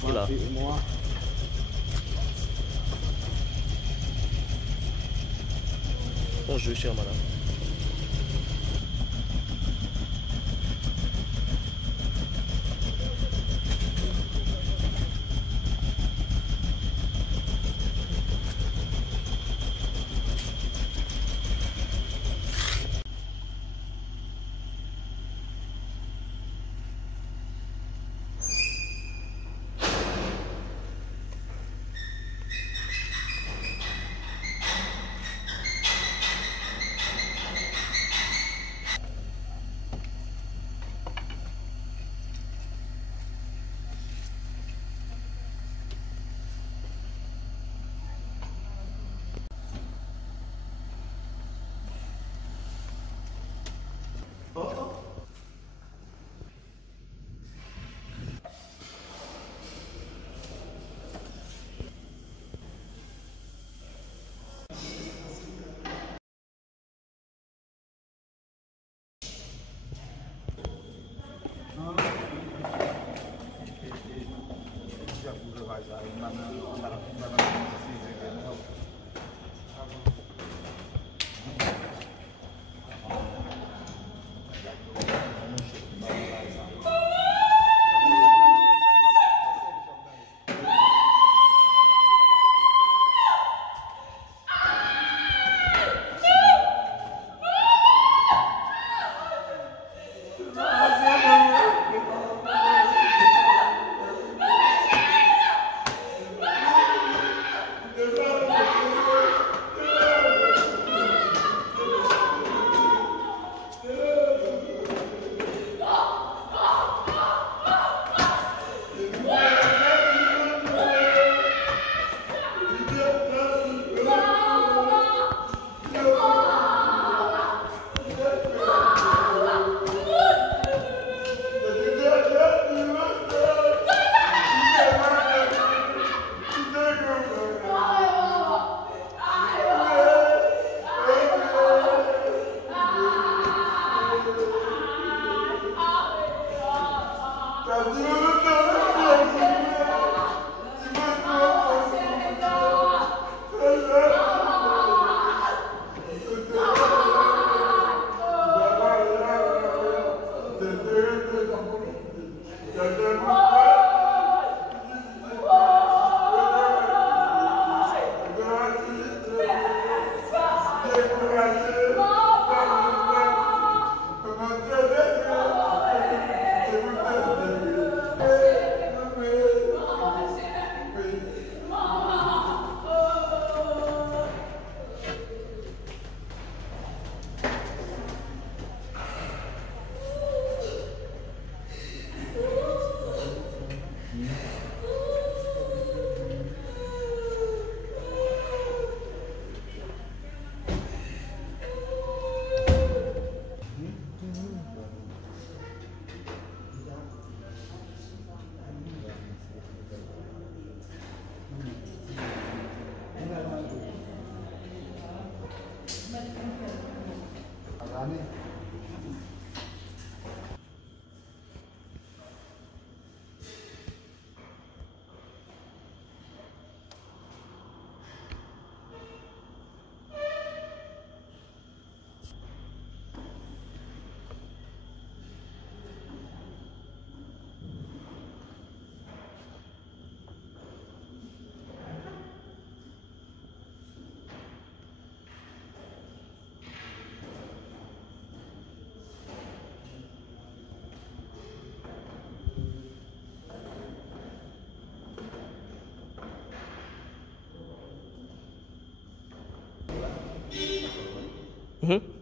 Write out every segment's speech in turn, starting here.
Qui là? Moi. Bonjour, chère madame. Mhm.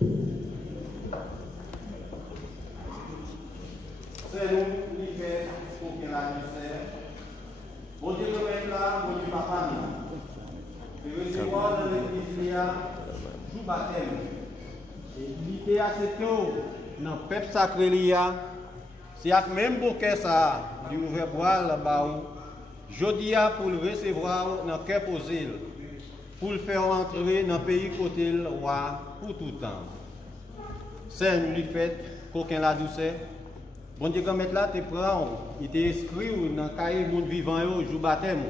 C'est nous qui fait pour que la lumière. Bon Dieu, le mettre là, bon Dieu, papa, nous. Et recevoir dans l'église, jour baptême. Et l'idée à cette eau, dans le peuple sacré, c'est avec même bouquet ça, du ouvert boire là-bas, je dis pour le recevoir dans le cœur posé, pour le faire entrer dans le pays côté le roi pour tout temps. C'est une fête, qu'aucun la douceur. Bon Dieu, comme là, tu prends, il t'est inscrit dans le cahier monde vivant, jour baptême.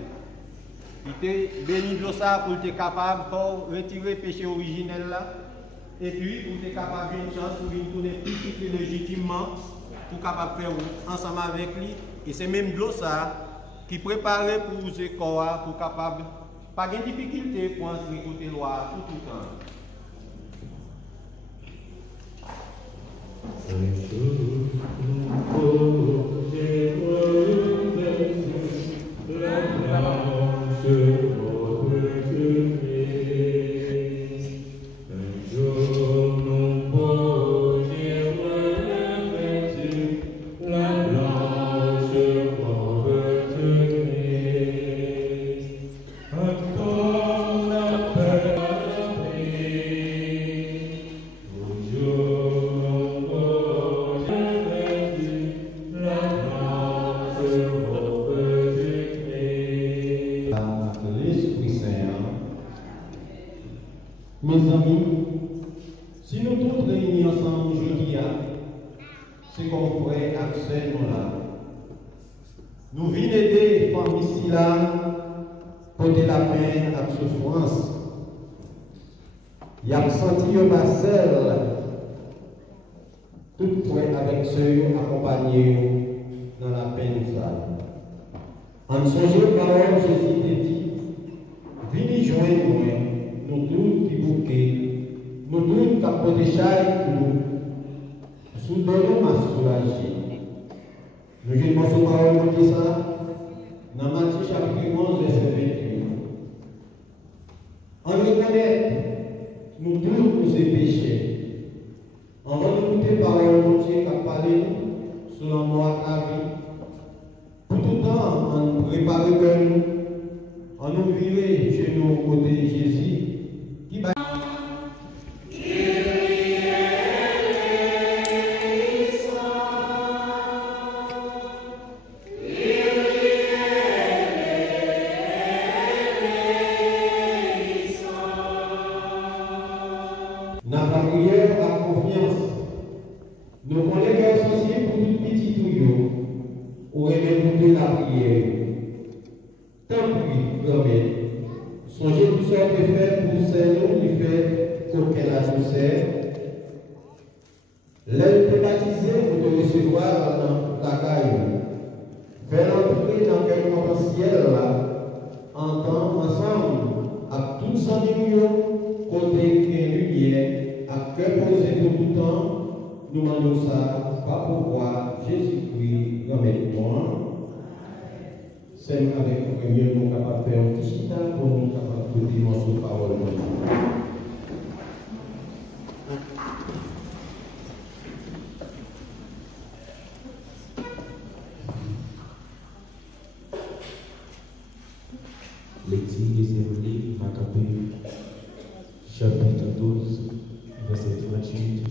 Il t'est béni de ça pour être capable de retirer le péché originel là. Et puis, pour être capable d'une chance pour venir tourner plus légitimement, pour capable faire ensemble avec lui. Et c'est même de ça qui prépare pour ce corps, pour capable, pas de difficulté pour entrer côté loi tout le temps. Mes amis, si nous tous réunis ensemble aujourd'hui, c'est qu'on pourrait accéder là. Nous venons aider les femmes ici là, porter la peine à la souffrance. Il y a senti un parcelle, tout prêt avec ceux accompagnés dans la peine. En songeant parole, Jésus te dit, venez joindre moi. Nous tous qui bouquets, nous tous qui avons des chais pour nous, soudonnons à soulager. Nous avons ce parole qui ça, dans Matthieu chapitre 11, verset 21. En reconnaître, nous tous nous ces péchés. En écouter parole de Dieu qui a parlé sur la mort de la vie. Pour tout temps, en préparer nous, en nous virer chez nous côté de Jésus. Qui va dans la prière à confiance, nous collègues associés pour tout petit tuyau, ou écouter la prière. Tant pis, grand-mère. Songez tout ce que fait pour celle qui fait qu'aucun la douceur. L'aide de baptiser pour te recevoir dans la caille. Faire entrer dans quel potentiel là, entendre ensemble, à tout sans millions, côté qui lumière, à cœur posé pour tout temps, nous demandons ça, pas pour voir Jésus-Christ, remets-toi. C'est avec le premier nous capables de faire un petit temps pour nous capables de dire notre parole. Lecture des Évangiles, Maccabée, chapitre 12, verset 38,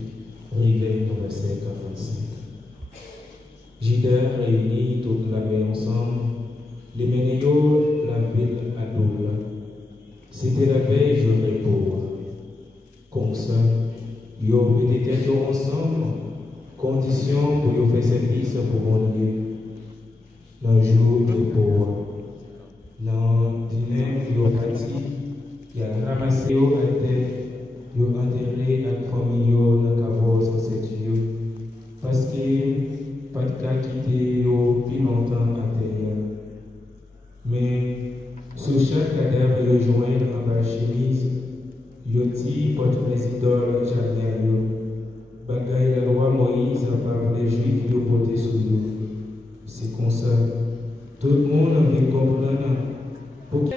arrivé au verset 45. Jidère réunit toute l'armée ensemble. Les Ménéos, la ville à double. C'était la veille, je réponds. Comme ça, ils ont été toujours ensemble, condition pour y faire service pour mon Dieu. Dans le jour de pour dans le dîner, ils ont bâti, ils ont ramassé à terre, ils ont enterré à famille dans la cavoise en cette Dieu. Parce que pas de cas qui étaient plus longtemps à terre. Mais sous chaque cadavre, il joint en bas chemise, il dit votre président jamais bagaille la loi Moïse par les Juifs qui ont porté sur nous. C'est comme ça. Tout le monde me comprend. Pour As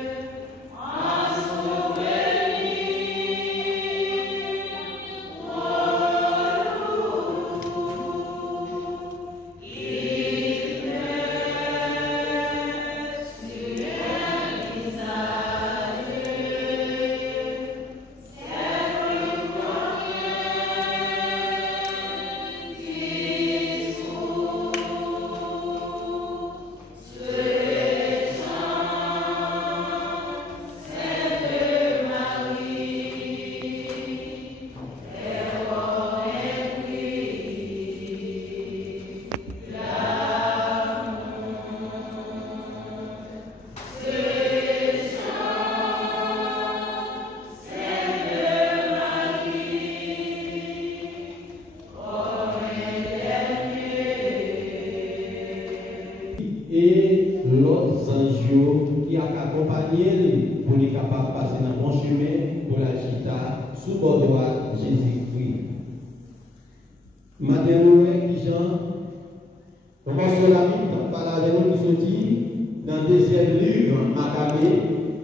accompagner pour les capables de passer dans le bon chemin pour la chita sous bord droit Jésus-Christ. Matin, nous qui Jean, on pense la Bible, par la nous qui sortit dans le deuxième livre, Maccabée,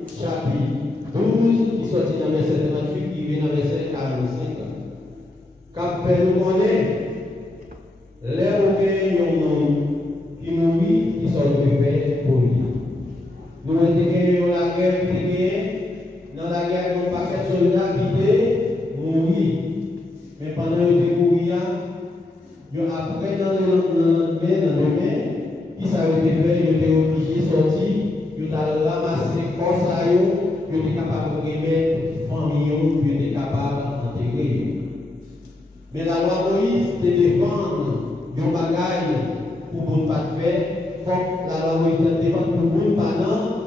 chapitre 12, qui sortit dans le verset 38, qui vient dans le verset 45. Quand nous connaît, les Roumains qui mourit, qui sont préparés pour lui. Nous avons gagné la guerre, dans la guerre, nous avons pas de soldats qui étaient mourir. Mais pendant que nous mourions, nous après dans le domaine, qui s'avait fait, ils étaient obligés de sortir, ils ont ramassé les corps, ils étaient capables de remettre famille, ils étaient capables d'intégrer. Mais la loi Moïse te défendre de bagaille pour ne pas faire, comme la loi Moïse te défendre pour ne pas dans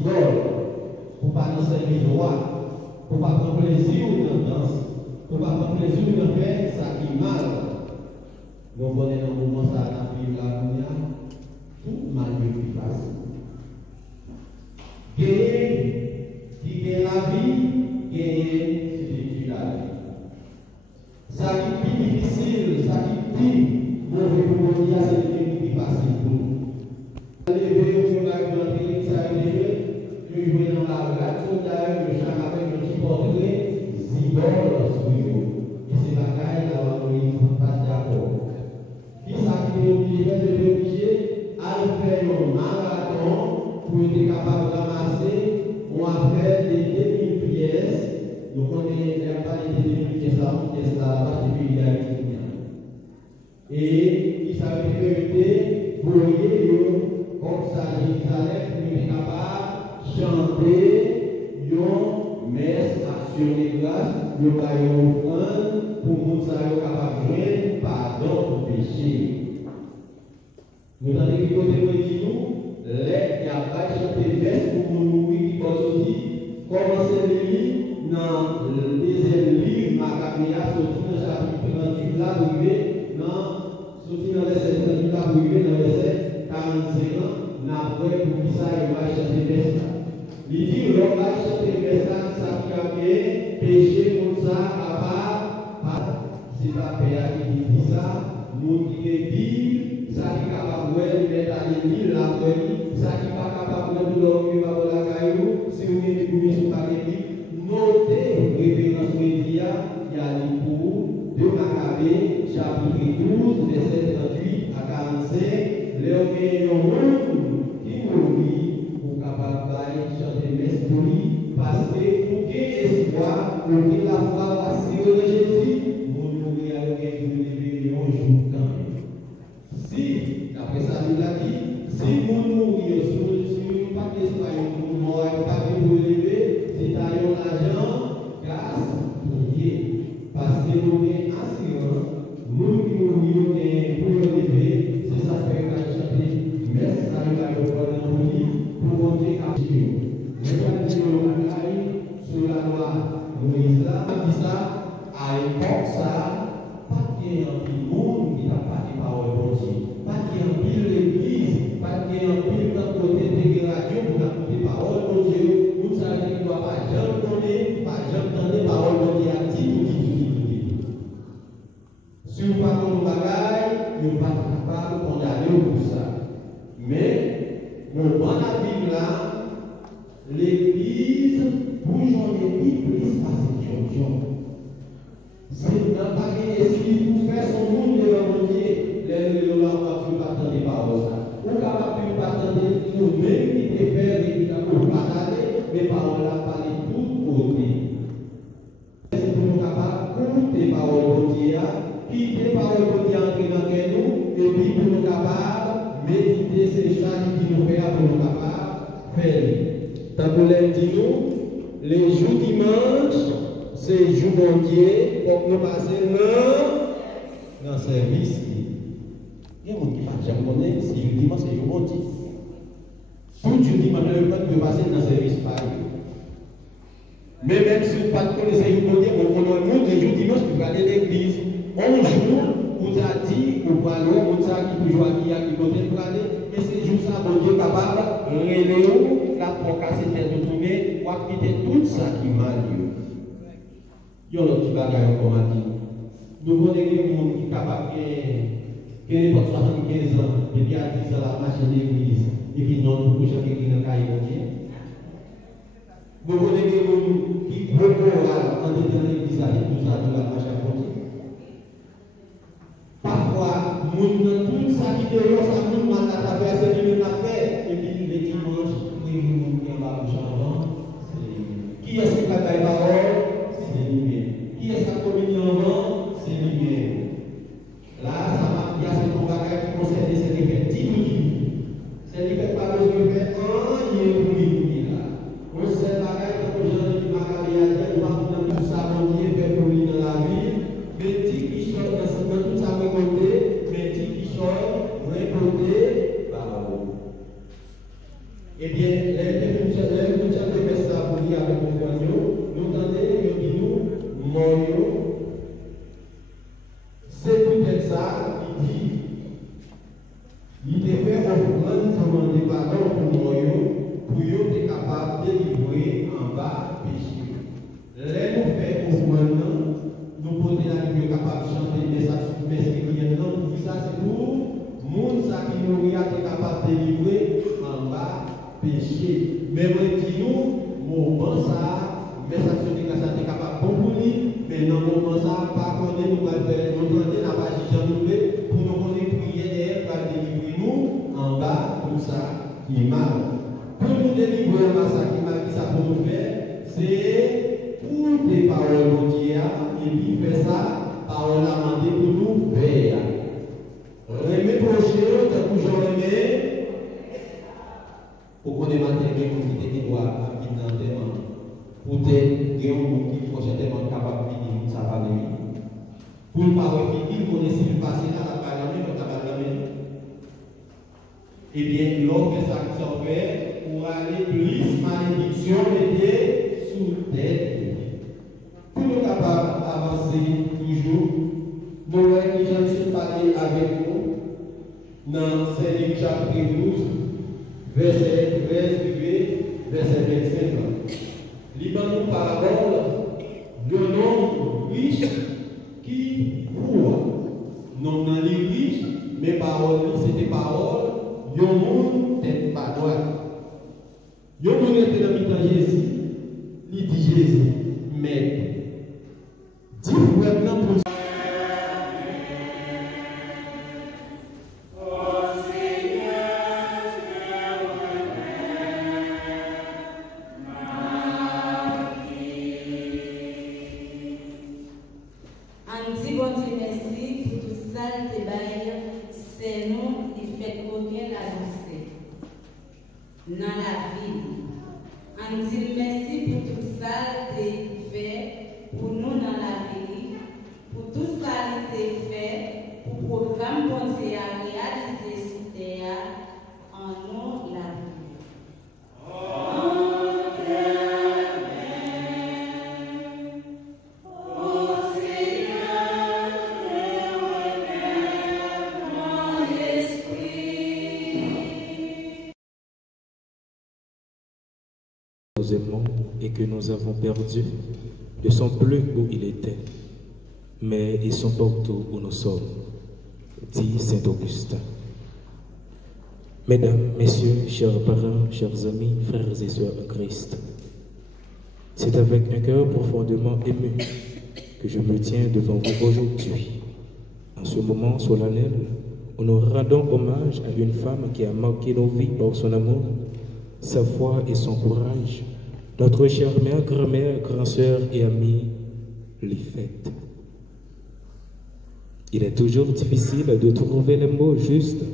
idoles, pour ne pas dans servir droit, pour ne pas prendre plaisir dans la danse, pour ne pas prendre plaisir dans faire ça qui est mal. Nous venons dans le moment ça dans la Bible, tout mal est plus facile. Gagner, qui gagne la vie, gagner, c'est la vie. Ça qui est plus difficile, ça qui est plus mauvais pour nous, c'est le plus facile pour nous. Lever au la bibliothèque, ça a été je jouais dans la grade, je chante avec un petit portrait, Zibor sur nous. Et c'est la caille, là, on ne pas d'accord. Qui ça qui est obligé à faire un marathon pour être capable de ramasser, on va faire des 2000 pièces. Donc, on n'a pas été délimité ça, c'est la depuis il y a et il s'avait permis pour comme ça, Jérusalem, pour être capable de chanter une messe, action de grâce, une offrande pour nous être capable de joindre pardon pour péché. Nous avons dit que nous, les capables de chanter messe pour nous qui peuvent aussi commencer les dans le deuxième livre, Maccabée, sorti dans le chapitre 38, là, arrivé dans, sorti dans le verset 38, là, arrivé dans le verset 45 ans, n'après pour qui ça, il va chanter le ça. Il dit, l'homme va chanter le ça, ça qui a fait péché comme ça, c'est pas péché qui dit ça, nous qui dit, ça qui est capable de mettre à l'église, la ça qui n'est pas capable de dormir dans la caillou, si vous mettez pour sur la l'église, notez référence média, il y a les cours de Maccabée, chapitre 12, verset 38 à 45, les hommes qui mourit pour capable de chanter l'esprit, parce que pour qu'il y ait espoir, pour que la foi passe sur Jésus, vous mourrez à lever un jour quand même. Si, d'après ça, il a dit, si vous mourrez sur pas d'espoir, vous mourrez pas de vous lever, c'est à l'argent, grâce, prier. Parce que nous sommes assurants, nous qui mourons pour nous lever, c'est ça que nous avons chanté. Mais ça nous a offert dans le livre pour monter à Dieu. Nous avons dit sur la loi Moïse là, dit ça, à l'époque, ça, pas qu'il y ait un petit monde qui n'a pas de parole de Dieu. Pas qu'il y ait un pile l'église, pas qu'il y ait un pile d'un côté de radio pour écouter parole de Dieu. Nous savons qu'il ne doit pas jamais donner, pas jamais donner parole de Dieu à dit. Si vous ne parlez pas de bagaille, vous ne pas capable de condamner pour ça. Mais, dans la Bible là, l'église, vous joignez plus à cette jonction. C'est dans pas l'esprit pour faire son monde devant Dieu, les gens ne peuvent pas attendre des paroles. Ou capable de pas attendre nous-mêmes qui te faire et qui t'ont parlé, mais paroles là parlent de tout côté. C'est pour nous capables d'écouter les paroles de Dieu, qui les paroles de Dieu entrent dans nous, et puis pour nous capables de méditer ces choses qui nous fait pour nous capables de faire. Tant que l'on dit nous, les jours dimanche, c'est jour bon Dieu, pour nous passer dans le service. Il y a des gens qui ne savent pas si le dimanche c'est jour bon Dieu. Tout le dimanche, le peuple peut passer dans le service pareil. Mais même si vous ne connaissez pas jour bon Dieu, on a les jours dimanche pour aller à l'église. Un jour, vous a dit, vous parlez, vous savez qui peut jouer qui côté pour aller, mais c'est juste ça, bon Dieu capable, relève la faut casser tête de tourner, ou quitter tout ça qui mal. Yo l'autre petit bagage comme a dit. Nous connaissons des gens qui sont capables de 75 ans, depuis à 10 ans la marche de l'église, et puis non beaucoup de gens qui sont dans le cahier. Nous connaissons des gens qui beaucoup entrer dans l'église et tout ça de la marche à côté. Parfois, nous dans tout ça qui dehors, ça nous demande à traverser le café, et puis les dimanches, nous qui va au changement. Qui est-ce qui va faire parole? C'est lui-même. Qui est-ce qui a communion? C'est lui-même. Là, il y a ce bagage qui concerne ces effets. C'est l'effet pas besoin de faire un, il est oui, là. On sait bagage comme Jean de Macaria, on va dans tout ça, on dit, fait pour lui dans la vie. Mais qui sort dans tout ça, récolté, mais qui sort, récolté, parole. Eh bien, les chrétiens de faire ça pour dire avec nos compagnons, nous entendons, nous disons, c'est peut-être ça qui dit, il te fait offrande pour demander pardon pour moi, pour être capable de délivrer en bas péché. Les nous fait offrande, nous poser la Bible capable de chanter des messages qui viennent pour ça, c'est pour monde qui nous est capable de délivrer en bas péché. Mais moi, dis-nous, moment ça, message de grâce est capable de pour lui. Mais dans le moment ça, pas qu'on est nous allons faire, nous allons la page de Jean-Louis pour nous connaître prier derrière, pour délivrer nous en bas, tout ça qui est mal. Pour nous délivrer en bas, ça qui est mal, qui ça pour nous faire, c'est pour des paroles de Dieu, et puis faire ça, parole à demander pour nous faire. Remet prochain, t'as toujours remet, pour qu'on ait matin, qui doit habiter dans le monde. Pour te dire qui prochainement capable de venir, ça va venir. Pour ne pas refiler, qu'on est si facile à la parler, on va parler. Eh bien, l'autre ça qui s'en fait, pour aller plus malédiction était sous tête. Pour nous capables d'avancer toujours, nous voyons que Jésus parler avec nous dans Saint-Luc chapitre 12, verset 13, verset 25. Liban nous parole de l'homme riche qui croit. Non, non, les riches, mais parole, c'était parole, yon monde tête pas droite. Yon monde était dans le temps Jésus, il dit Jésus, mais dis maintenant pour et que nous avons perdu ne sont plus où il était, mais ils sont partout où nous sommes, dit Saint Augustin. Mesdames, Messieurs, chers parents, chers amis, frères et sœurs en Christ, c'est avec un cœur profondément ému que je me tiens devant vous aujourd'hui, en ce moment solennel où nous rendons hommage à une femme qui a marqué nos vies par son amour, sa foi et son courage, notre chère mère, grand-mère, grand-sœur et amie, Lifette. Il est toujours difficile de trouver les mots justes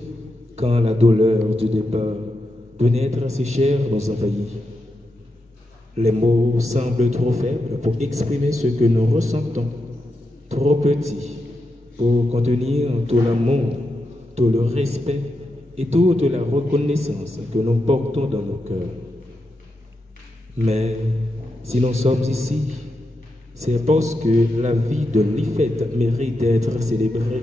quand la douleur du départ de naître si cher nous envahit. Les mots semblent trop faibles pour exprimer ce que nous ressentons, trop petits pour contenir tout l'amour, tout le respect et toute la reconnaissance que nous portons dans nos cœurs. Mais si nous sommes ici, c'est parce que la vie de Lifette mérite d'être célébrée,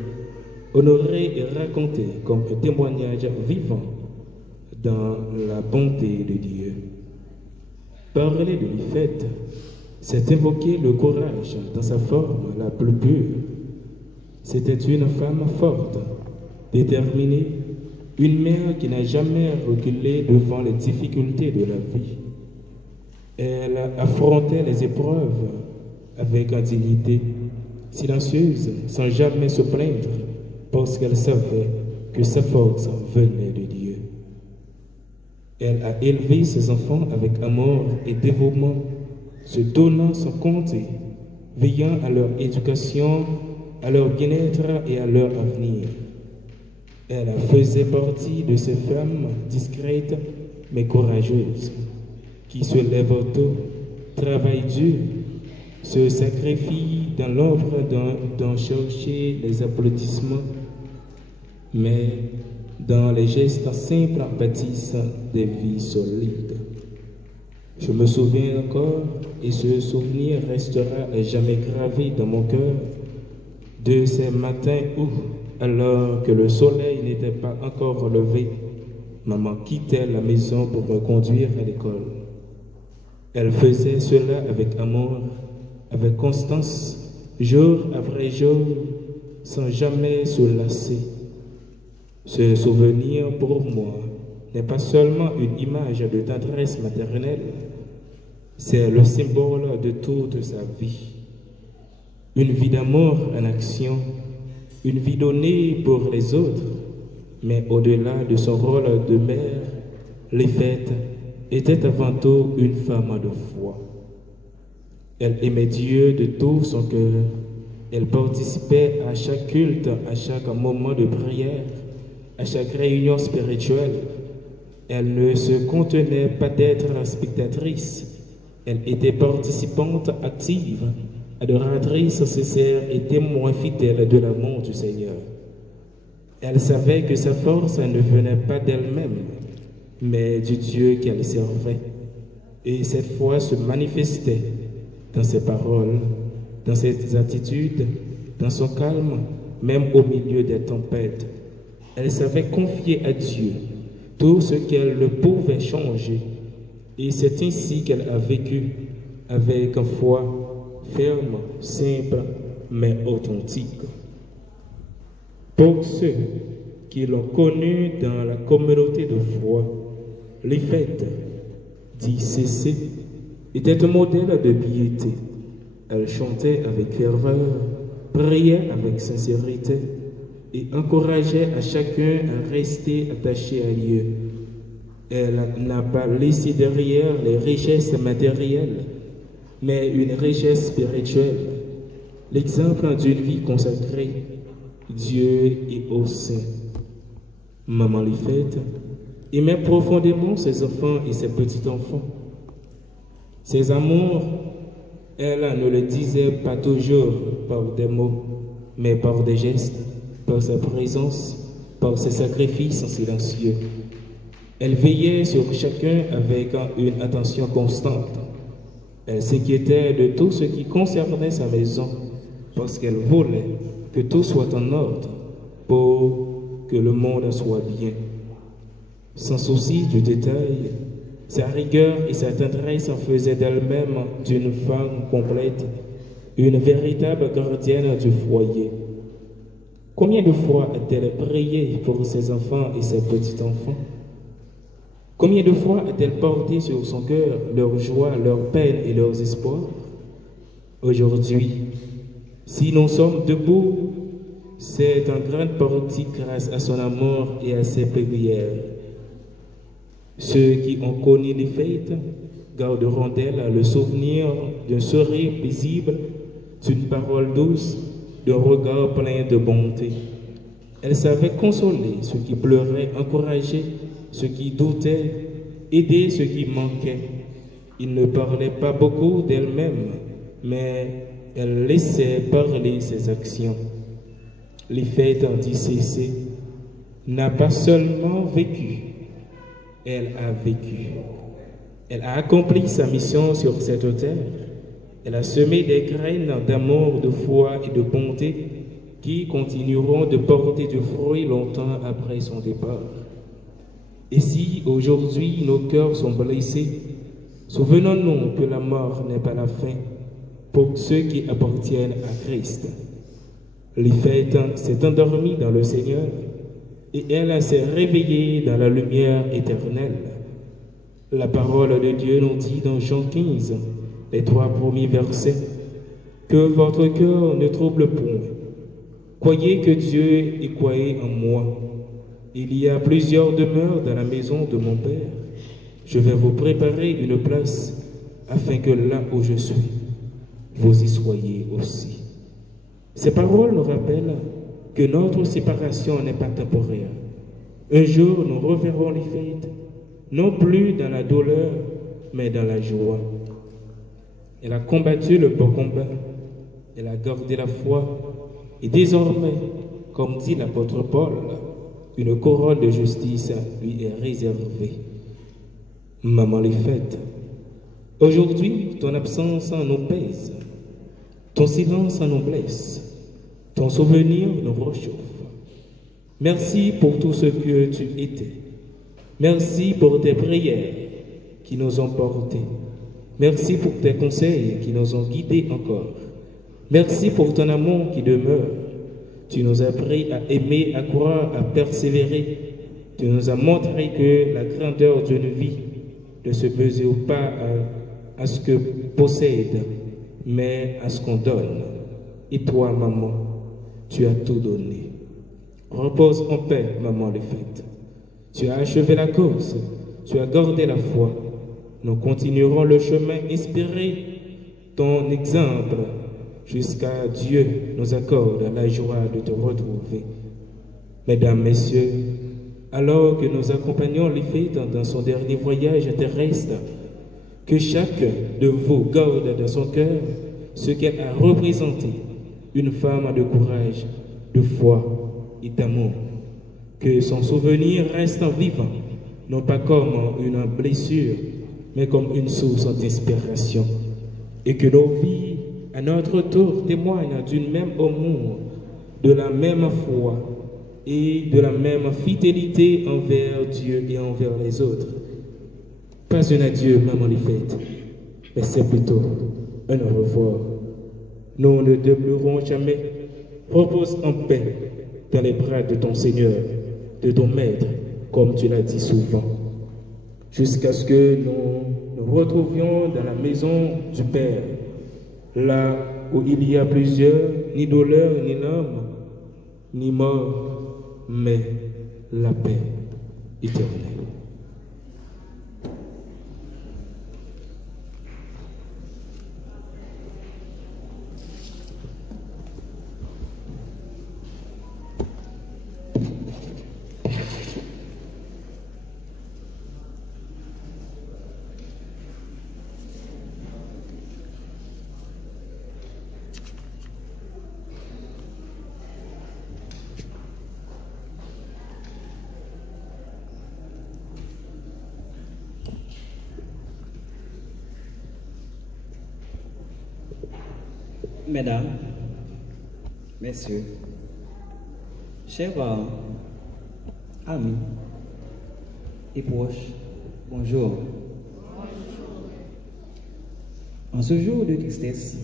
honorée et racontée comme un témoignage vivant dans la bonté de Dieu. Parler de l'Ifète, c'est invoquer le courage dans sa forme la plus pure. C'était une femme forte, déterminée, une mère qui n'a jamais reculé devant les difficultés de la vie. Elle affrontait les épreuves avec dignité, silencieuse, sans jamais se plaindre, parce qu'elle savait que sa force venait de Dieu. Elle a élevé ses enfants avec amour et dévouement, se donnant sans compter, veillant à leur éducation, à leur bien-être et à leur avenir. Elle faisait partie de ces femmes discrètes mais courageuses, qui se lèvent tôt, travaillent dur, se sacrifient dans l'ombre d'en chercher les applaudissements, mais dans les gestes simples bâtissent des vies solides. Je me souviens encore, et ce souvenir restera à jamais gravé dans mon cœur, de ces matins où, alors que le soleil n'était pas encore levé, maman quittait la maison pour me conduire à l'école. Elle faisait cela avec amour, avec constance, jour après jour, sans jamais se lasser. Ce souvenir, pour moi, n'est pas seulement une image de tendresse maternelle, c'est le symbole de toute sa vie. Une vie d'amour en action, une vie donnée pour les autres, mais au-delà de son rôle de mère, l'Ifète était avant tout une femme de foi. Elle aimait Dieu de tout son cœur. Elle participait à chaque culte, à chaque moment de prière, à chaque réunion spirituelle. Elle ne se contenait pas d'être spectatrice. Elle était participante active, adoratrice sincère et témoin fidèle de l'amour du Seigneur. Elle savait que sa force ne venait pas d'elle-même, mais du Dieu qu'elle servait. Et cette foi se manifestait dans ses paroles, dans ses attitudes, dans son calme, même au milieu des tempêtes. Elle savait confier à Dieu tout ce qu'elle ne pouvait changer. Et c'est ainsi qu'elle a vécu, avec une foi ferme, simple, mais authentique. Pour ceux qui l'ont connue dans la communauté de foi, l'Ifète, dit Cécé, était un modèle de piété. Elle chantait avec ferveur, priait avec sincérité et encourageait à chacun à rester attaché à Dieu. Elle n'a pas laissé derrière les richesses matérielles, mais une richesse spirituelle, l'exemple d'une vie consacrée, Dieu est au sein. Maman l'Ifète aimait profondément ses enfants et ses petits-enfants. Ses amours, elle ne le disait pas toujours par des mots, mais par des gestes, par sa présence, par ses sacrifices silencieux. Elle veillait sur chacun avec une attention constante. Elle s'inquiétait de tout ce qui concernait sa maison, parce qu'elle voulait que tout soit en ordre pour que le monde soit bien. Sans souci du détail, sa rigueur et sa tendresse en faisaient d'elle-même d'une femme complète, une véritable gardienne du foyer. Combien de fois a-t-elle prié pour ses enfants et ses petits-enfants? Combien de fois a-t-elle porté sur son cœur leurs joies, leurs peines et leurs espoirs? Aujourd'hui, si nous sommes debout, c'est en grande partie grâce à son amour et à ses prières. Ceux qui ont connu l'Ifète garderont d'elle le souvenir d'un sourire paisible, d'une parole douce, d'un regard plein de bonté. Elle savait consoler ceux qui pleuraient, encourager ceux qui doutaient, aider ceux qui manquaient. Il ne parlait pas beaucoup d'elle-même, mais elle laissait parler ses actions. L'Ifète, dit Cécé, n'a pas seulement vécu, elle a vécu. Elle a accompli sa mission sur cette terre. Elle a semé des graines d'amour, de foi et de bonté qui continueront de porter du fruit longtemps après son départ. Et si aujourd'hui nos cœurs sont blessés, Souvenons-nous que la mort n'est pas la fin pour ceux qui appartiennent à Christ. L'Éphète s'est endormie dans le Seigneur et elle s'est réveillée dans la lumière éternelle. La parole de Dieu nous dit dans Jean 15, les 3 premiers versets, que votre cœur ne trouble point. Croyez que Dieu et croyez en moi. Il y a plusieurs demeures dans la maison de mon Père. Je vais vous préparer une place afin que là où je suis, vous y soyez aussi. Ces paroles nous rappellent que notre séparation n'est pas temporaire. Un jour, nous reverrons les fêtes, non plus dans la douleur, mais dans la joie. Elle a combattu le bon combat, elle a gardé la foi, et désormais, comme dit l'apôtre Paul, une couronne de justice lui est réservée. Maman l'Éphète, aujourd'hui, ton absence nous pèse, ton silence nous blesse, ton souvenir nous réchauffe. Merci pour tout ce que tu étais. Merci pour tes prières qui nous ont portés. Merci pour tes conseils qui nous ont guidés encore. Merci pour ton amour qui demeure. Tu nous as appris à aimer, à croire, à persévérer. Tu nous as montré que la grandeur d'une vie ne se mesure pas à ce que possède, mais à ce qu'on donne. Et toi, maman, tu as tout donné. Repose en paix, maman l'Éphète. Tu as achevé la course, tu as gardé la foi. Nous continuerons le chemin inspiré, ton exemple, jusqu'à Dieu nous accorde la joie de te retrouver. Mesdames, Messieurs, alors que nous accompagnons l'Éphète dans son dernier voyage terrestre, que chacun de vous garde dans son cœur ce qu'elle a représenté, une femme de courage, de foi et d'amour. Que son souvenir reste vivant, non pas comme une blessure, mais comme une source d'inspiration. Et que nos vies, à notre tour, témoignent d'une même amour, de la même foi et de la même fidélité envers Dieu et envers les autres. Pas un adieu, maman l'Éphète, mais c'est plutôt un au revoir. Nous ne demeurerons jamais. Repose en paix dans les bras de ton Seigneur, de ton Maître, comme tu l'as dit souvent, jusqu'à ce que nous nous retrouvions dans la maison du Père, là où il y a plusieurs, ni douleur, ni larmes, ni mort, mais la paix éternelle. Mesdames, Messieurs, chers amis et proches, bonjour. En ce jour de tristesse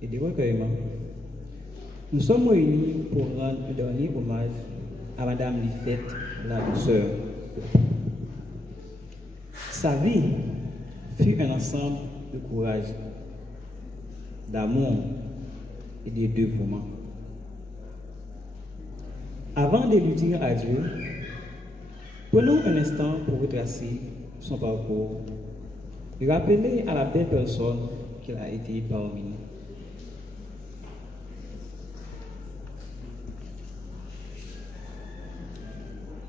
et de recueillement, nous sommes réunis pour rendre le dernier hommage à Madame l'Éphète, la douceur. Sa vie fut un ensemble de courage, d'amour et de dévouement. Avant de lui dire adieu, prenons un instant pour retracer son parcours et rappeler à la belle personne qu'elle a été parmi nous.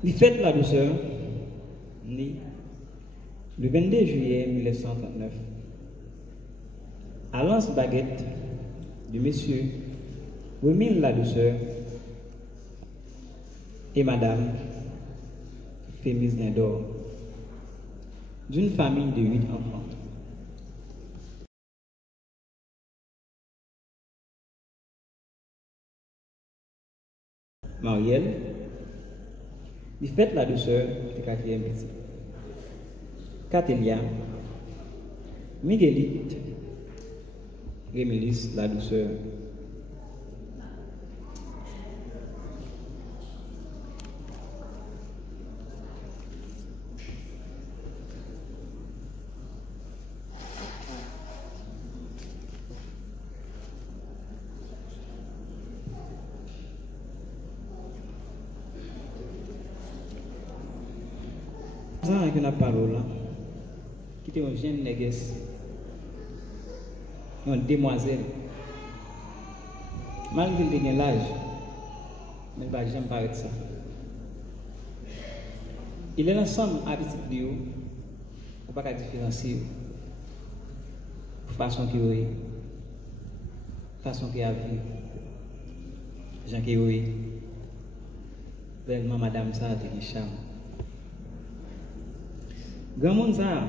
L'Éphète la douceur, née le 22 juillet 1939, à Lens-Baguette de Monsieur Rémile la douceur et Madame Fémise Lindor, d'une famille de 8 enfants. Marielle, L'Éphète la douceur de 4e petit. Catélia, Miguelite, Rémélis, la douceur. Avec une parole là, qui était une jeune négresse, une demoiselle. Malgré le dernier l'âge, mais il ne va jamais paraître ça. Il est ensemble avec petit Dieu, on ne peut pas différencier façon qu'il est, façon qu'il a vu, gens qui est, bellement madame ça a été charme. Grand monde ça,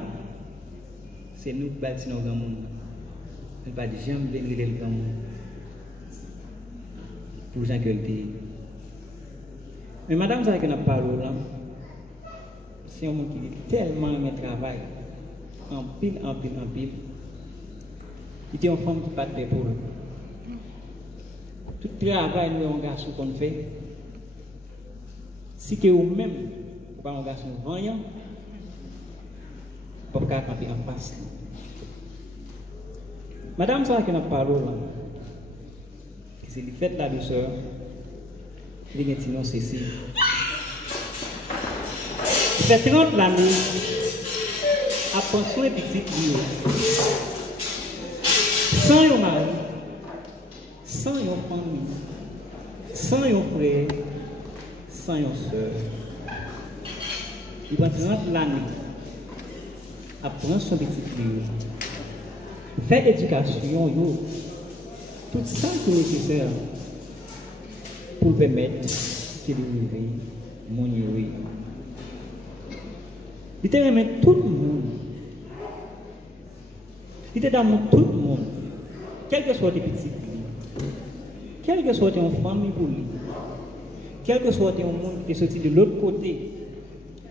c'est nous qui bâtissons le grand monde. On ne peut pas jamais dénigrer le grand monde. Pour les gens qui le disent. Mais madame ça qui n'a pas parlé là, c'est un monde qui est tellement aimé travail, en pile. Il était une femme qui battait pour eux. Tout travail, nous, un garçon qu'on fait, si que vous-même, vous pas un garçon vaillant, pour qu'elle camper en face. Madame ça qui n'a pas parlé là, c'est le fait de la douceur, il y a un Cécile. Il fait 30 l'année, à prendre soin de petite vie. Sans un mari, sans une famille, sans un frère, sans une soeur. Il prend 30 l'année. Apprendre son petit livre, faire l'éducation, tout ça qui est nécessaire pour permettre qu'il vive mon yuri. Il te remet tout le monde. Il te donne tout le monde, quel que soit tes petits livres, quel que soit ton famille pour lui, quel que soit ton monde qui est sorti de l'autre côté,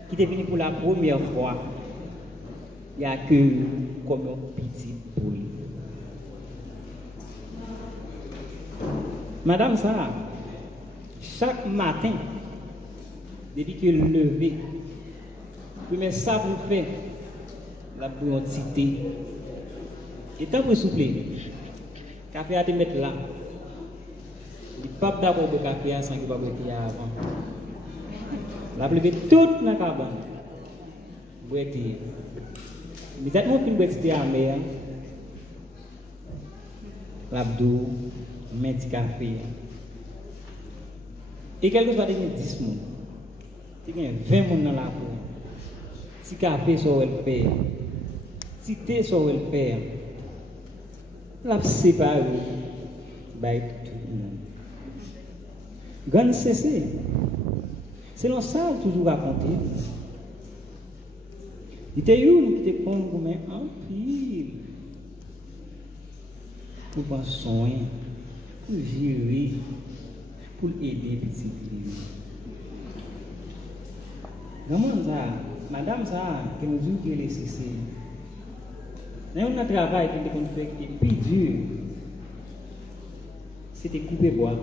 qui est venu pour la première fois. Il n'y a que comme un petit pour lui. Madame Sarah, chaque matin, depuis que le lever, premier ça vous fait la bouillantité. Et tant que vous soufflez, café à te mettre là. Il ne peut pas d'abord de café sans qu'il ne va pas avant. La lever toute la cabane. Boiter. Mais peut-être qu'on peut boiter à mer. L'abdou, mettre du café. Et quelque chose, il y a 10 personnes. Il y a 20 personnes dans la cour. Si café sur le faire, si thé sur le faire, la séparer, by tout le monde. Gan cessé. C'est dans ça toujours raconté. Il était une qui était prendre comme un pile pour prendre soin, pour gérer, pour aider petit filles. Comment ça, madame ça, qui nous dit qu'elle est cessée. Dans un travail qui était fait et puis dur, c'était couper bois,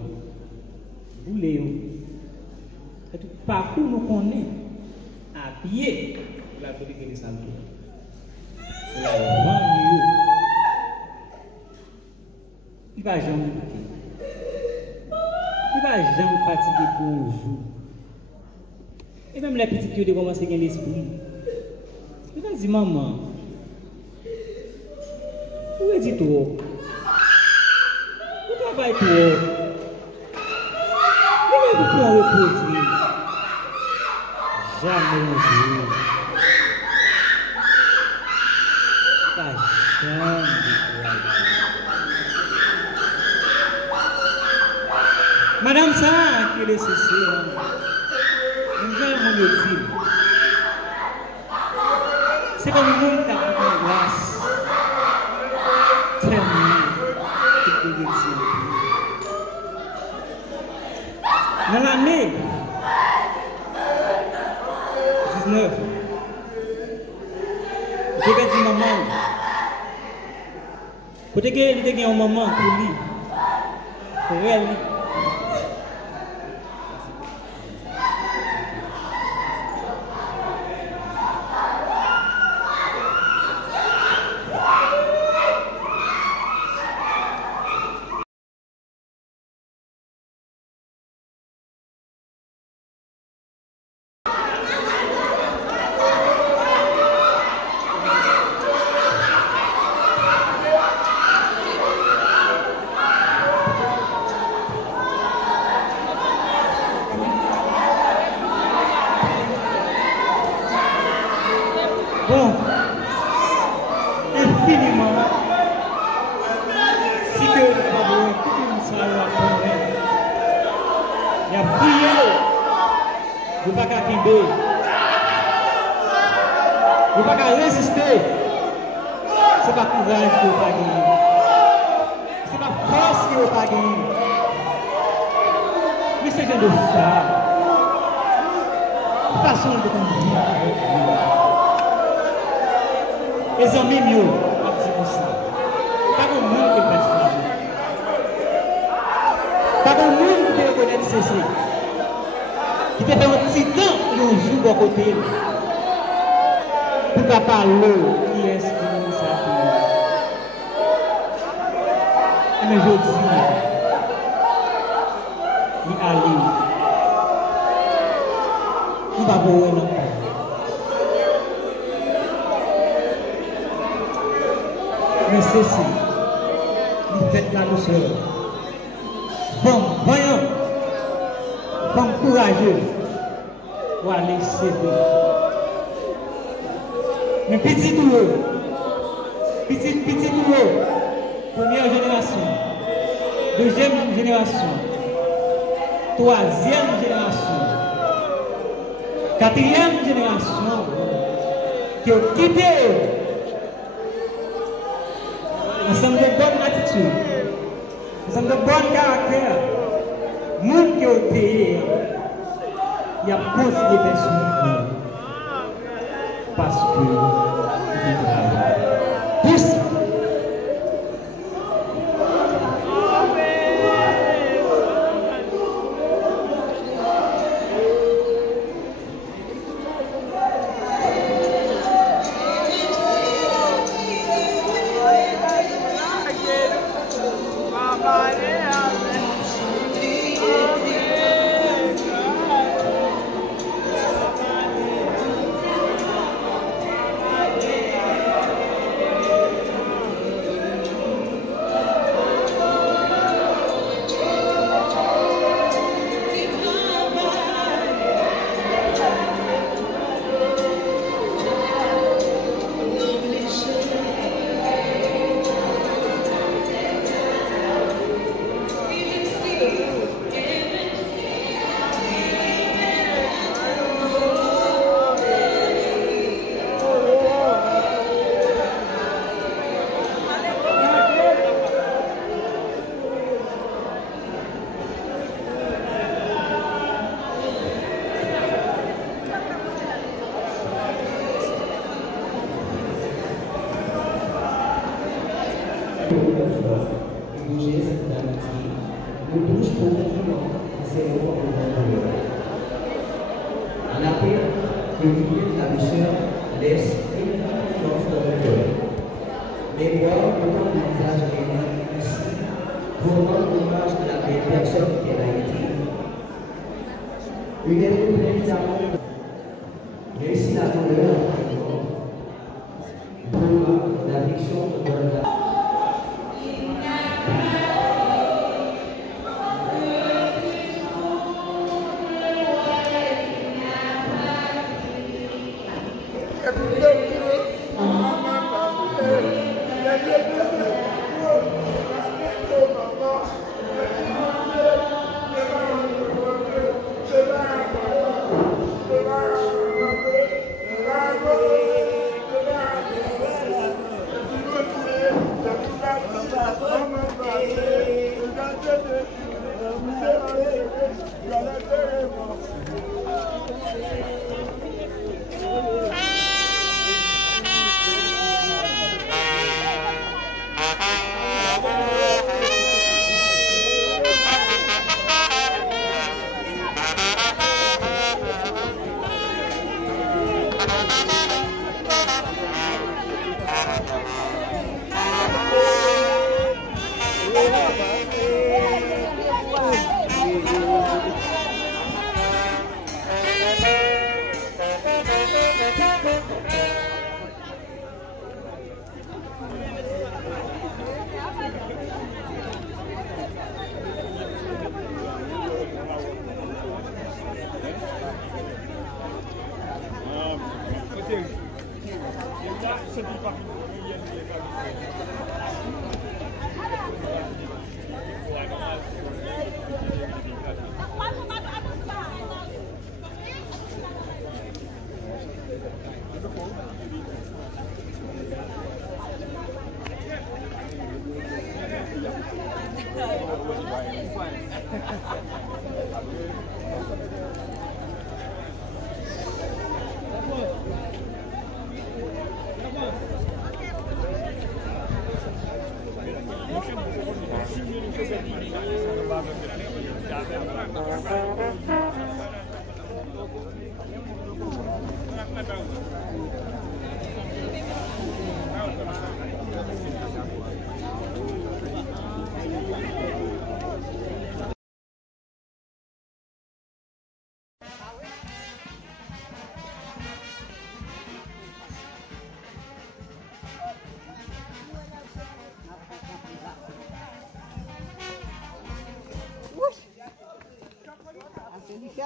bouler. Et tout partout nous connaissons, à pied, la politique de santé. La vendre, il ne va jamais quitter. Il ne va jamais fatiguer pour un jour. Et même la petite qui commence à gagner l'esprit. Il va dire, maman, où est-ce trop? Où travaille trop? Où est-ce qu'on repose? Jamais un jour. Pas jamais découragé. Madame ça, qui est nécessaire. Nous avons mon fil. C'est comme le monde qui a pris une glace. Dans l'année 19, je vais dire maman, Côté que il était un moment pour lui. Pour elle. Bon, infiniment, si que tout il a prié, vous ne pouvez pas tomber, vous ne pouvez pas résister, ce n'est pas courage que vous pas gagner, ce n'est pas force que vous pas gagner, mais c'est que de ça, façon de conduire. Les amis mieux, c'est comme ça. Pas de monde qui va changer. Pas de monde qui va connaître ceci. Qui te fait un petit temps, nous joue à côté. Pour pas parler, qui est-ce qui nous a fait. Mais je dis, il allait. Il va voir non. Mais ceci, vous faites la douceur. Bon, voyons, bon, courageux, pour aller céder. Mais petit doueux, petit doueux, première génération, deuxième génération, troisième génération, quatrième génération, qui ont quitté ensemble de bonnes attitudes, ensemble de bons caractères, monde qui ont été, il y a beaucoup de personnes parce que ils travaillent. Tout ça.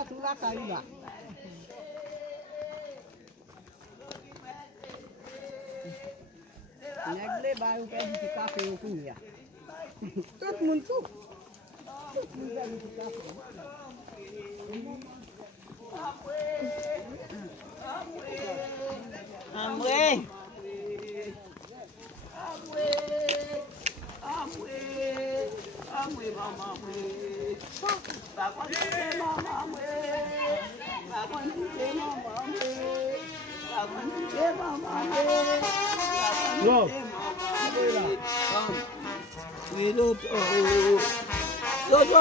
Tout la caille là. Nègre ba ou fait du café au couille. Tout le monde tout. Tout le monde a du café. Amoué. Amoué maman. Pas quand tu es maman. Pas quand tu es maman. Pas quand tu es maman. Non. Oui, Dodo.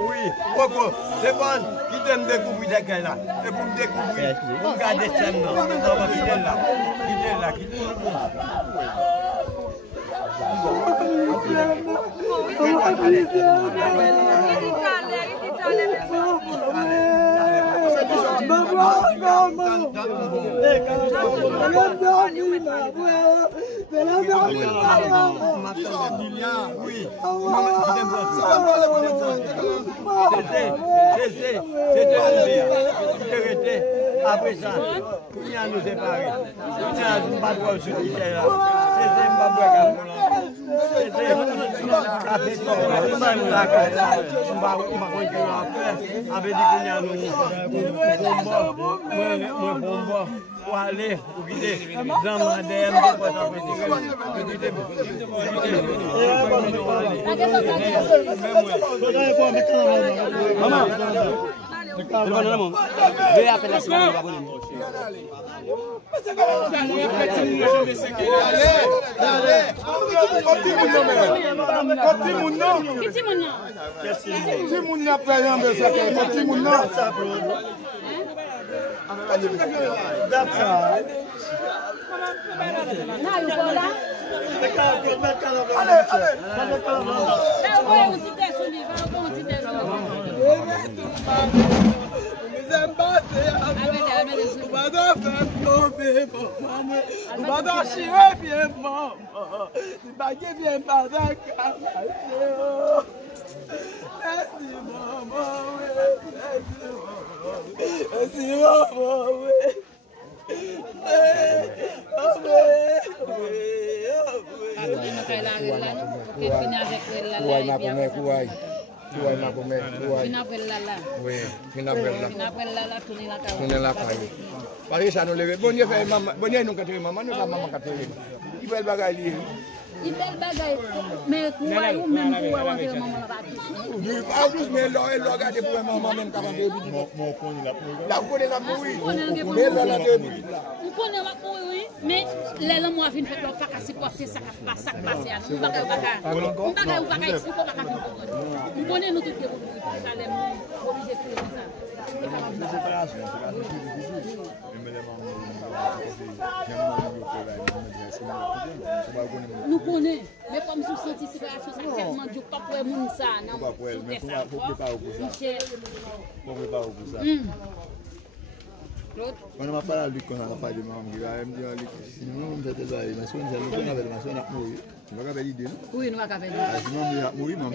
Oui, Coco, c'est bon, qui t'aime découvrir des gars là. Et pour me découvrir, pour garder ça, non, qui est là, qui est après ça, il y a nous séparés. Il y a nous pas de sur le terrain. C'est pour aller, pour guider, veuillez appeler la semaine. Parce que ça nous lève. Bon Dieu fait maman, bon Dieu nous quatre maman, nous pas maman quatre. Il belle bagaille lié. Il belle bagaille. Mais pour ou même pour rentrer maman là pas plus mais là elle regarde pour maman même quand même début. Mon connaît la connaît la oui. On connaît la début là. On connaît la oui, mais les là moi vinn fait pas qu'à supporter ça pas ça passer à nous pas on connaît nous tout que ça les obligé de faire ça. Nous connaissons, mais comme sous cette situation, ça tellement dur, pas pour les ça, non? Pas pour mais faut préparer pour ça. On n'a pas la lutte qu'on a pas de maman, il va me dire sinon on fait ça, mais si on a avec la on a mourir. Tu vas faire l'idée. Oui, nous va faire l'idée. Sinon on a mourir, mais on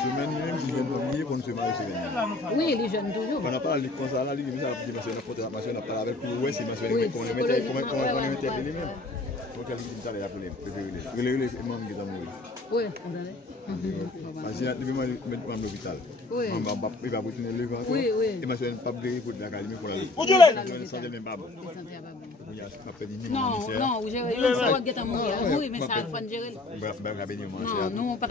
semaine même si je dois pour se marier. Oui, les jeunes toujours. On n'a pas la lutte comme ça, la lutte, ça la dimension on a pas avec pour ouais, c'est mentionné qu'on mettait les mêmes. Donc elle dit ça là pour les membres qui ont mouru. Oui, parce que depuis moi mettre à l'hôpital. Oui. On va pas continuer le vent. Oui, oui. Et mentionné pas de pour la calmer pour la. On santé même pas bon. Non, non, vous gérez, on va get à mourir. Oui, mais ça faut gérer. Non, non pas.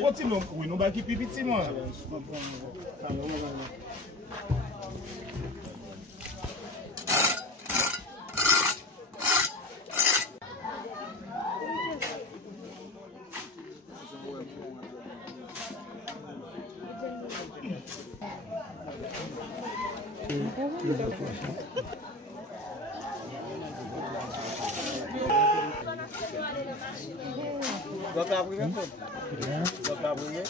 Continue, oui, nous allons quitter petit moi. Donc la première fois. Donc la première.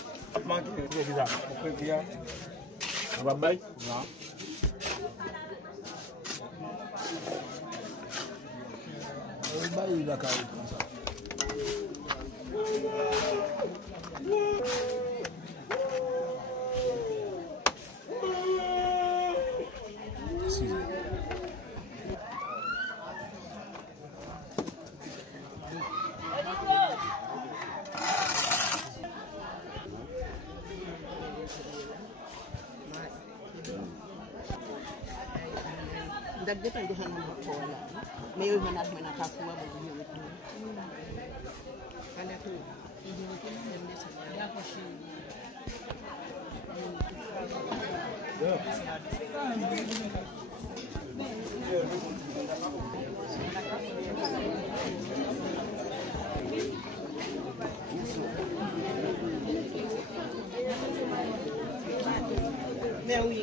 Manqué. C'est bizarre. On peut bien. On va bailler. Non. On va bailler la carrière comme ça. That depends on how much power. May we not when I have to work with you. Can I do? Mais oui.